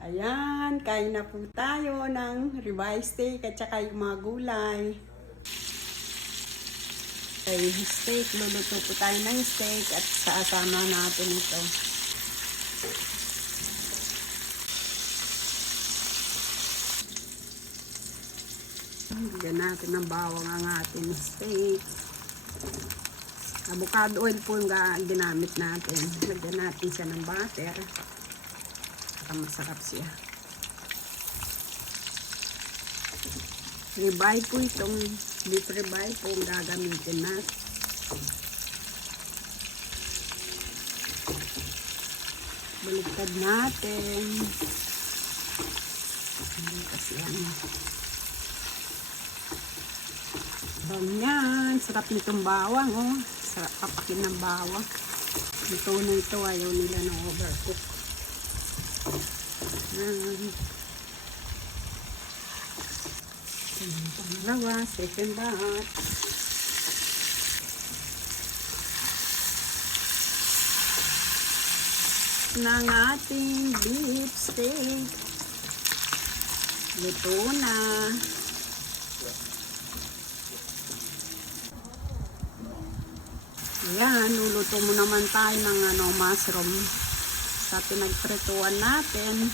Ayan, kain na po tayo ng ribeye steak at saka yung mga gulay. Okay, steak. Luluto po tayo ng steak at sasama natin ito. Lagyan natin ng bawang ang ating steak. Avocado oil po yung ginamit natin. Lagyan natin siya ng butter. Saka masarap siya. Ribeye po itong beef ribeye po yung gagamitin natin. Baliktad natin. Kasi ano. Yan. Sarap nitong bawang, oh. Sarap papakin ng bawang. Ito na ito. Ayaw nila ng overcook. Pangalawa, second batch. Ng ating beef steak. Luto na. Ayan, luluto mo naman tayo ng mushroom sa pinagprituan natin.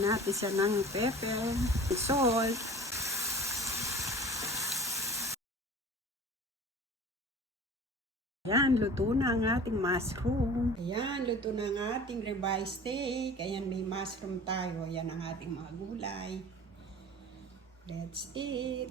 Natin siya ng pepper, salt. Ayan, luto na ang ating mushroom. Ayan, luto na ang ating ribeye steak. Ayan, may mushroom tayo. Ayan ang ating mga gulay. That's it.